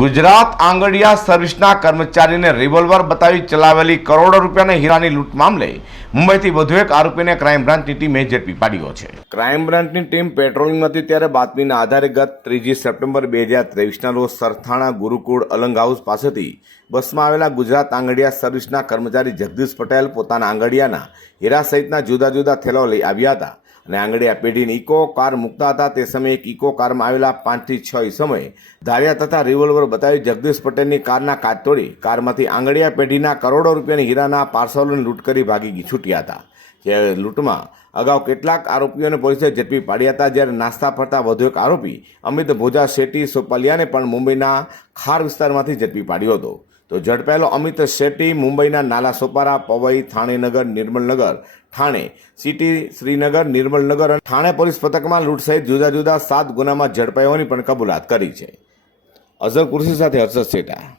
ગુજરાત આંગડિયા સર્વિસના કર્મચારીને રિવોલ્વર બતાવી ચલાવેલી કરોડો રૂપિયાની હીરાની લૂંટ મામલે મુંબઈથી વધુ એક આરોપીને ક્રાઇમ બ્રાન્ચની ટીમે ઝડપી પાડ્યો છે। ક્રાઇમ બ્રાન્ચની ટીમ પેટ્રોલિંગમાં હતી ત્યારે બાતમીના આધારે ગત 3 સપ્ટેમ્બર 2023ના રોજ સરથાણા ગુરુકુળ અલંગ હાઉસ પાસેથી બસમાં આવેલા ગુજરાત આંગડિયા સર્વિસના કર્મચારી જગદીશ પટેલ પોતાના આંગડિયાના હીરા સહિતના જુદા જુદા થેલાઓ લઈ આવ્યા હતા અને આંગડિયા પેઢીની ઇકો કાર મૂકતા હતા। તે સમયે એક ઇકો કારમાં આવેલા 5 થી 6 સમયે ધારિયા તથા રિવોલ્વર બતાવી જગદીશ પટેલની કારના કાચ તોડી કારમાંથી આંગડિયા પેઢીના કરોડો રૂપિયાની હીરાના પાર્સલોને લૂંટ કરી ભાગી છૂટ્યા હતા। જે લૂંટમાં અગાઉ કેટલાક આરોપીઓને પોલીસે ઝડપી પાડ્યા હતા, જ્યારે નાસ્તા ફરતા વધુ એક આરોપી અમિત ભોજા શેટ્ટી સોપાલિયાને પણ મુંબઈના ખાર વિસ્તારમાંથી ઝડપી પાડ્યો હતો। તો ઝડપાયેલો અમિત શેટ્ટી મુંબઈના નાલા સોપારા, પવઈ, થાણેનગર, નિર્મલનગર, ઠાણે સિટી, શ્રીનગર, નિર્મલનગર અને ઠાણે પોલીસ પથકમાં લૂંટ સહિત જુદા જુદા 7 ગુનામાં ઝડપાઈ હોવાની પણ કબૂલાત કરી છે। અઝર કુર્સી સાથે હર્ષદ શેઠા।